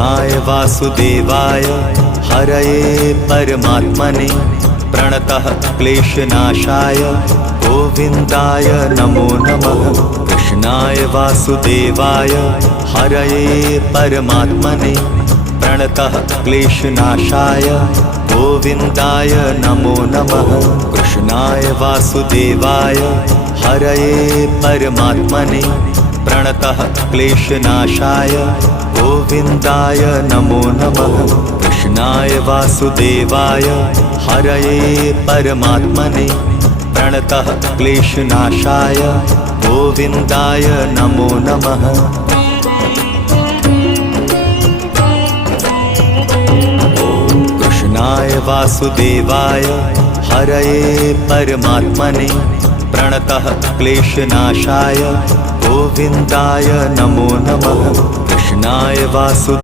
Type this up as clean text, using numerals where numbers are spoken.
कृष्णाय वासुदेवाय हरये परमात्मने प्रणतः क्लेशनाशाय गोविन्दाय नमो नमः। कृष्णाय वासुदेवाय हरये परमात्मने प्रणतः क्लेशनाशाय गोविन्दाय नमो नमः। कृष्णाय वासुदेवाय हरये परमात्मने प्रणतः क्लेशनाशाय गोविन्दाय नमो नमः। कृष्णाय वासुदेवाय हरये परमात्मने प्रणतः क्लेशनाशाय गोविन्दाय नमो नमः। कृष्णाय वासुदेवाय हरये परमात्मने प्रणतः क्लेशनाशाय गोविन्दाय नमो नमः। कृष्णाय वासु